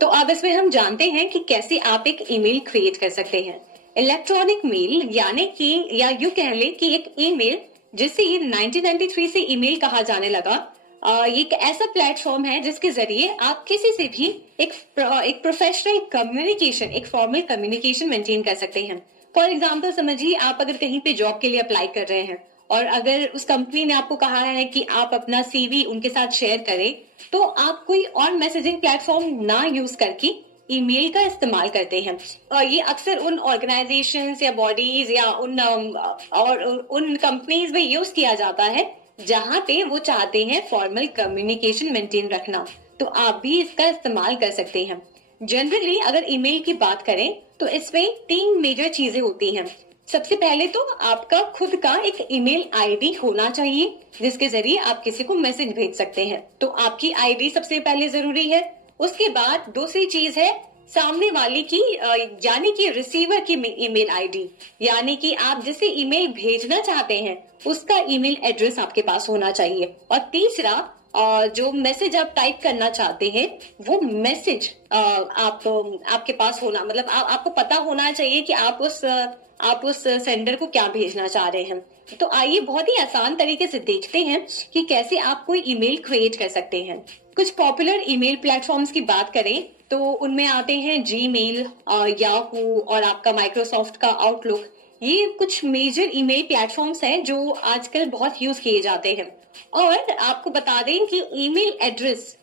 तो अब इसमें हम जानते हैं कि कैसे आप एक ईमेल क्रिएट कर सकते हैं। इलेक्ट्रॉनिक मेल यानी कि या यूं कह लें कि एक ईमेल जिसे 1993 से ईमेल कहा जाने लगा, ये एक ऐसा प्लेटफॉर्म है जिसके जरिए आप किसी से भी एक प्रोफेशनल कम्युनिकेशन, एक फॉर्मल कम्युनिकेशन मेंटेन कर सकते हैं। फॉर एग्जाम्पल समझिए, आप अगर कहीं पे जॉब के लिए अप्लाई कर रहे हैं और अगर उस कंपनी ने आपको कहा है कि आप अपना सीवी उनके साथ शेयर करें, तो आप कोई और मैसेजिंग प्लेटफॉर्म ना यूज करके ईमेल का इस्तेमाल करते हैं। और ये अक्सर उन ऑर्गेनाइजेशंस या बॉडीज या उन कंपनीज में यूज किया जाता है जहां पे वो चाहते हैं फॉर्मल कम्युनिकेशन मेंटेन रखना। तो आप भी इसका इस्तेमाल कर सकते हैं। जनरली अगर ईमेल की बात करें तो इसमें 3 मेजर चीजें होती हैं। सबसे पहले तो आपका खुद का एक ईमेल आईडी होना चाहिए जिसके जरिए आप किसी को मैसेज भेज सकते हैं। तो आपकी आईडी सबसे पहले जरूरी है। उसके बाद दूसरी चीज है सामने वाले की यानी कि रिसीवर की ईमेल आईडी, यानी कि आप जिसे ईमेल भेजना चाहते हैं उसका ईमेल एड्रेस आपके पास होना चाहिए। और तीसरा, जो मैसेज आप टाइप करना चाहते हैं वो मैसेज आपके पास होना, मतलब आपको पता होना चाहिए कि आप उस सेंडर को क्या भेजना चाह रहे हैं। तो आइए बहुत ही आसान तरीके से देखते हैं कि कैसे आप कोई ईमेल क्रिएट कर सकते हैं। कुछ पॉपुलर ईमेल प्लेटफॉर्म्स की बात करें तो उनमें आते हैं जीमेल, याहू और आपका माइक्रोसॉफ्ट का आउटलुक। ये कुछ मेजर ईमेल प्लेटफॉर्म्स हैं जो आजकल बहुत यूज किए जाते हैं। और आपको बता दें कि ईमेल एड्रेस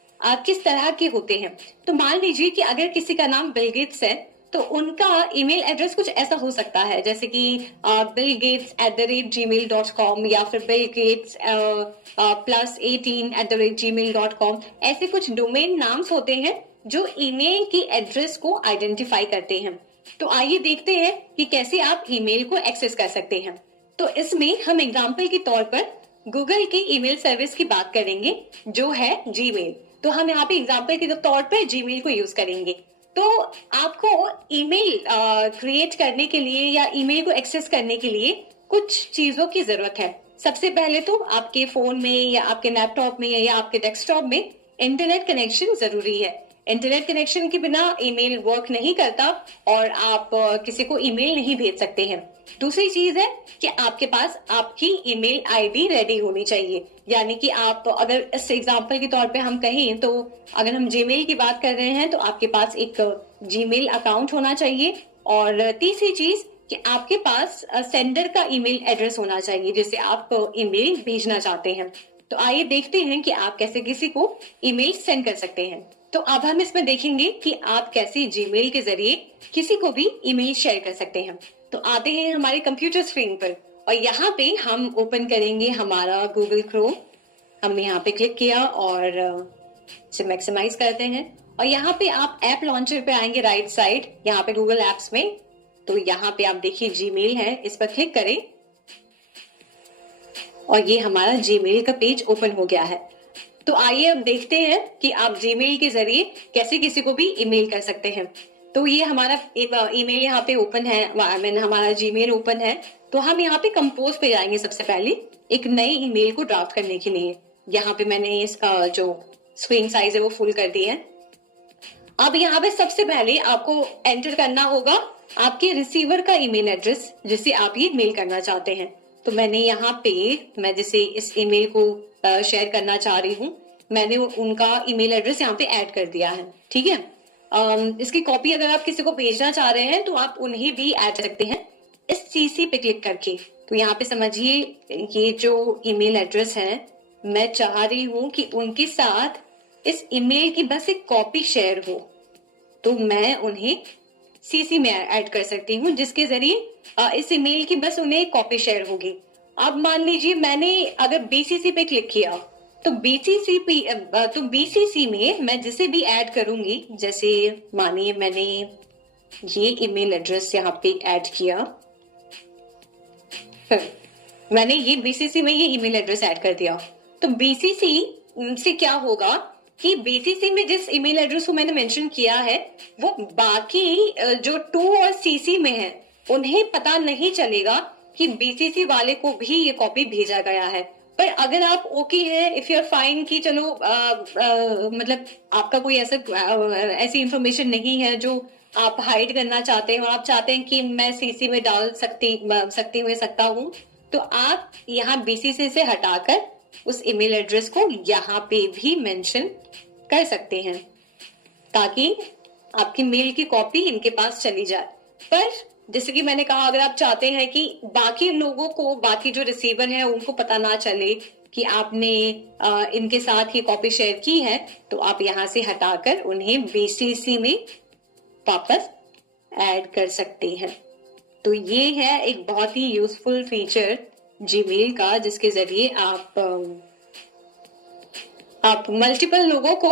किस तरह के होते हैं। तो मान लीजिए कि अगर किसी का नाम बिल गेट्स है तो उनका ईमेल एड्रेस कुछ ऐसा हो सकता है जैसे कि billgates@gmail.com या फिर billgates+18@gmail.com। ऐसे कुछ डोमेन नाम्स होते हैं जो ईमेल की एड्रेस को आइडेंटिफाई करते हैं। तो आइए देखते हैं कि कैसे आप ईमेल को एक्सेस कर सकते हैं। तो इसमें हम एग्जाम्पल के तौर पर गूगल की ईमेल सर्विस की बात करेंगे जो है जीमेल। तो हम यहाँ पे एग्जाम्पल के तौर पर जीमेल को यूज करेंगे। तो आपको ईमेल क्रिएट करने के लिए या ईमेल को एक्सेस करने के लिए कुछ चीजों की जरूरत है। सबसे पहले तो आपके फोन में या आपके लैपटॉप में या आपके डेस्कटॉप में इंटरनेट कनेक्शन जरूरी है। इंटरनेट कनेक्शन के बिना ईमेल वर्क नहीं करता और आप किसी को ईमेल नहीं भेज सकते हैं। दूसरी चीज है कि आपके पास आपकी ईमेल आईडी रेडी होनी चाहिए, यानी कि आप अगर इस एग्जांपल के तौर पे हम कहें तो अगर हम जीमेल की बात कर रहे हैं तो आपके पास एक जीमेल अकाउंट होना चाहिए। और तीसरी चीज कि आपके पास सेंडर का ईमेल एड्रेस होना चाहिए जिसे आप ईमेल भेजना चाहते हैं। तो आइए देखते हैं कि आप कैसे किसी को ईमेल सेंड कर सकते हैं। तो अब हम इसमें देखेंगे कि आप कैसे जीमेल के जरिए किसी को भी ईमेल शेयर कर सकते हैं। तो आते हैं हमारे कंप्यूटर स्क्रीन पर और यहाँ पे हम ओपन करेंगे हमारा गूगल क्रोम। हमने यहाँ पे क्लिक किया और इसे मैक्सिमाइज करते हैं और यहाँ पे आप ऐप लॉन्चर पे आएंगे राइट साइड, यहाँ पे गूगल एप्स में। तो यहाँ पे आप देखिए जीमेल है, इस पर क्लिक करें और ये हमारा जीमेल का पेज ओपन हो गया है। तो आइए अब देखते हैं कि आप जीमेल के जरिए कैसे किसी को भी ईमेल कर सकते हैं। तो ये हमारा ईमेल यहाँ पे ओपन है, हमारा जीमेल ओपन है। तो हम यहाँ पे कंपोज पे जाएंगे सबसे पहले एक नए ईमेल को ड्राफ्ट करने के लिए। यहाँ पे मैंने इसका जो स्क्रीन साइज है वो फुल कर दी है। अब यहाँ पे सबसे पहले आपको एंटर करना होगा आपके रिसीवर का ईमेल एड्रेस जिसे आप ये मेल करना चाहते हैं। तो मैंने यहाँ पे मैं जिसे इस ईमेल को शेयर करना चाह रही हूँ, मैंने उनका ईमेल एड्रेस यहाँ पे ऐड कर दिया है। ठीक है, इसकी कॉपी अगर आप किसी को भेजना चाह रहे हैं तो आप उन्हें भी ऐड कर सकते हैं इस सीसी पे क्लिक करके। तो यहाँ पे समझिए ये जो ईमेल एड्रेस है मैं चाह रही हूँ कि उनके साथ इस ईमेल की बस एक कॉपी शेयर हो, तो मैं उन्हें सीसी में ऐड कर सकती हूँ जिसके जरिए इस ईमेल की बस उन्हें कॉपी शेयर होगी। अब मान लीजिए मैंने अगर बीसीसी पे क्लिक किया तो बीसीसी में मैं जिसे भी ऐड करूंगी, जैसे मानिए मैंने ये ईमेल एड्रेस यहाँ पे ऐड किया, मैंने ये बीसीसी में ये ईमेल एड्रेस ऐड कर दिया। तो बीसीसी से क्या होगा कि बीसीसी में जिस ईमेल एड्रेस को मैंने मेंशन किया है वो बाकी जो 2 और सीसी में है उन्हें पता नहीं चलेगा कि बीसीसी वाले को भी ये कॉपी भेजा गया है। पर अगर आप ओके है, इफ यू आर फाइन कि चलो मतलब आपका कोई ऐसी इंफॉर्मेशन नहीं है जो आप हाइड करना चाहते हैं और आप चाहते हैं कि मैं सीसी में डाल सकता हूँ, तो आप यहाँ बीसीसी से हटाकर उस ईमेल एड्रेस को यहाँ पे भी मेंशन कर सकते हैं ताकि आपकी मेल की कॉपी इनके पास चली जाए। पर जैसे कि मैंने कहा, अगर आप चाहते हैं कि बाकी लोगों को, बाकी जो रिसीवर है उनको पता ना चले कि आपने इनके साथ ये कॉपी शेयर की है, तो आप यहाँ से हटाकर उन्हें बीसीसी में वापस ऐड कर सकते हैं। तो ये है एक बहुत ही यूजफुल फीचर जीमेल का, जिसके जरिए आप मल्टीपल लोगों को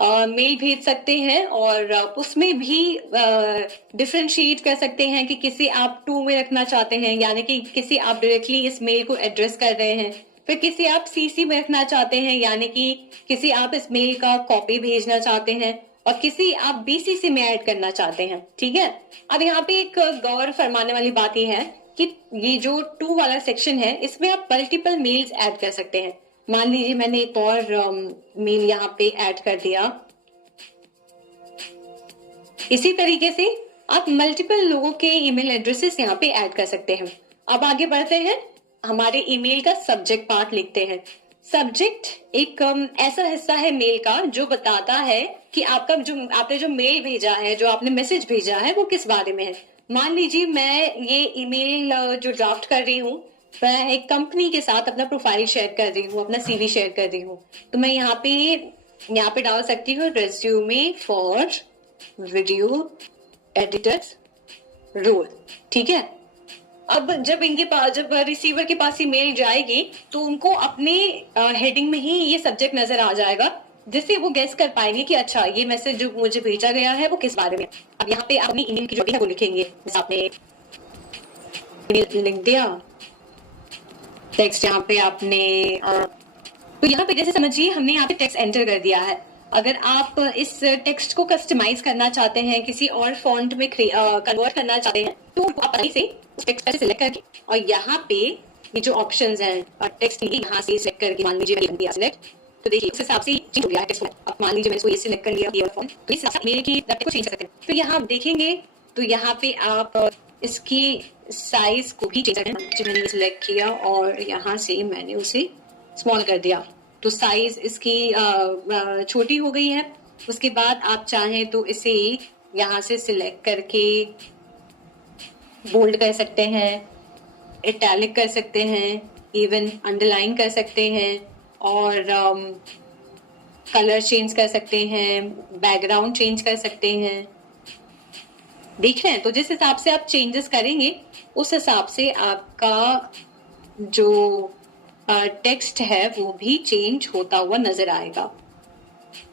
मेल भेज सकते हैं और उसमें भी डिफरेंशिएट कर सकते हैं कि किसी आप टू में रखना चाहते हैं, यानी कि किसी आप डायरेक्टली इस मेल को एड्रेस कर रहे हैं, फिर किसी आप सीसी में रखना चाहते हैं, यानी कि किसी आप इस मेल का कॉपी भेजना चाहते हैं, और किसी आप बीसीसी में ऐड करना चाहते हैं। ठीक है, अब यहाँ पे एक गौर फरमाने वाली बात यह है कि ये जो टू वाला सेक्शन है, इसमें आप मल्टीपल मेल्स ऐड कर सकते हैं। मान लीजिए मैंने एक और मेल यहाँ पे ऐड कर दिया। इसी तरीके से आप मल्टीपल लोगों के ईमेल एड्रेसेस यहाँ पे ऐड कर सकते हैं। अब आगे बढ़ते हैं, हमारे ईमेल का सब्जेक्ट पार्ट लिखते हैं। सब्जेक्ट एक ऐसा हिस्सा है मेल का जो बताता है कि आपने जो मेल भेजा है, जो आपने मैसेज भेजा है, वो किस बारे में है। मान लीजिए मैं ये ईमेल जो ड्राफ्ट कर रही हूँ, मैं एक कंपनी के साथ अपना प्रोफाइल शेयर कर रही हूँ, अपना सीवी शेयर कर रही हूँ, तो मैं यहाँ पे डाल सकती हूँ resume for video editors role. ठीक है, अब जब रिसीवर के पास ये मेल जाएगी तो उनको अपने हेडिंग में ही ये सब्जेक्ट नजर आ जाएगा, जिससे वो गेस कर पाएंगे कि अच्छा ये मैसेज जो मुझे भेजा गया है वो किस बारे में। अब यहाँ पे अपनी ईमेल की जो है वो लिखेंगे, जैसे आपने लिख दिया टेक्स्ट, यहाँ पे आपने तो यहाँ पे जैसे समझिए हमने यहाँ पे टेक्स्ट एंटर कर दिया है। अगर आप इस टेक्स्ट को कस्टमाइज करना चाहते हैं, किसी और फॉन्ट में कन्वर्ट करना चाहते हैं, तो आप से उस टेक्स्ट से सिलेक्ट करके और यहाँ पे ये जो ऑप्शंस हैं टेक्स्ट की, यहाँ से सिलेक्ट करके मान लीजिए मैंने दिया सिलेक्ट, तो देखिए उस हिसाब से चेंज हो गया है टेक्स्ट। अब मान लीजिए मैंने इसको ये सिलेक्ट कर लिया ये फॉन्ट, तो इस हिसाब से मेरे की टेक्स्ट को चेंज कर सकते हैं। तो यहाँ आप देखेंगे तो यहाँ पे आप इसकी साइज को भी चेंज करें। जो मैंने सिलेक्ट किया और यहाँ से मैंने उसे स्मॉल कर दिया, तो साइज इसकी छोटी हो गई है। उसके बाद आप चाहें तो इसे यहाँ से सिलेक्ट करके बोल्ड कर सकते हैं, इटैलिक कर सकते हैं, इवन अंडरलाइन कर सकते हैं, और कलर चेंज कर सकते हैं, बैकग्राउंड चेंज कर सकते हैं। देख रहे हैं, तो जिस हिसाब से आप चेंजेस करेंगे उस हिसाब से आपका जो टेक्स्ट है वो भी चेंज होता हुआ नजर आएगा।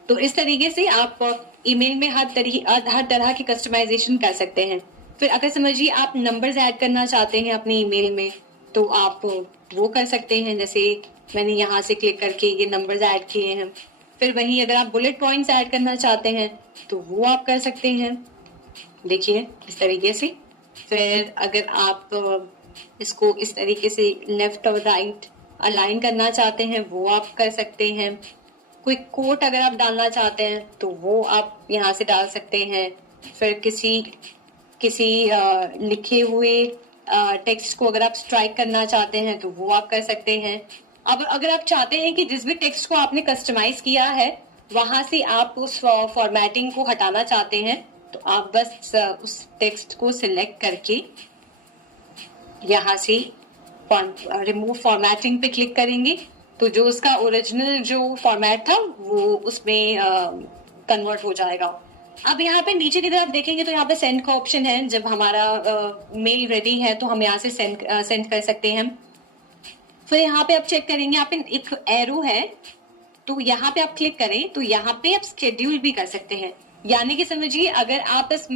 तो इस तरीके से आप ईमेल में हर तरह की कस्टमाइजेशन कर सकते हैं। फिर अगर समझिए आप नंबर्स ऐड करना चाहते हैं अपने ईमेल में, तो आप वो कर सकते हैं। जैसे मैंने यहाँ से क्लिक करके ये नंबर्स ऐड किए हैं। फिर वहीं अगर आप बुलेट पॉइंट्स ऐड करना चाहते हैं तो वो आप कर सकते हैं, देखिए इस तरीके से। फिर अगर आप इसको इस तरीके से लेफ्ट और राइट अलाइन करना चाहते हैं वो आप कर सकते हैं। कोई कोट अगर आप डालना चाहते हैं तो वो आप यहाँ से डाल सकते हैं। फिर किसी लिखे हुए टेक्स्ट को अगर आप स्ट्राइक करना चाहते हैं तो वो आप कर सकते हैं। अब अगर आप चाहते हैं कि जिस भी टेक्स्ट को आपने कस्टमाइज किया है वहां से आप उस फॉर्मेटिंग को हटाना चाहते हैं, तो आप बस उस टेक्स्ट को सिलेक्ट करके यहाँ से रिमूव फॉर्मेटिंग पे क्लिक करेंगे, तो जो उसका ओरिजिनल जो फॉर्मेट था वो उसमें कन्वर्ट हो जाएगा। अब यहाँ पे नीचे की तरफ देखेंगे तो यहाँ पे सेंड का ऑप्शन है। जब हमारा मेल रेडी है तो हम यहाँ से सेंड कर सकते हैं। फिर यहाँ पे आप चेक करेंगे, यहाँ पे एक एरो है, तो यहाँ पे आप क्लिक करें तो यहाँ पे आप शेड्यूल भी कर सकते हैं। यानी कि समझिए अगर आप इस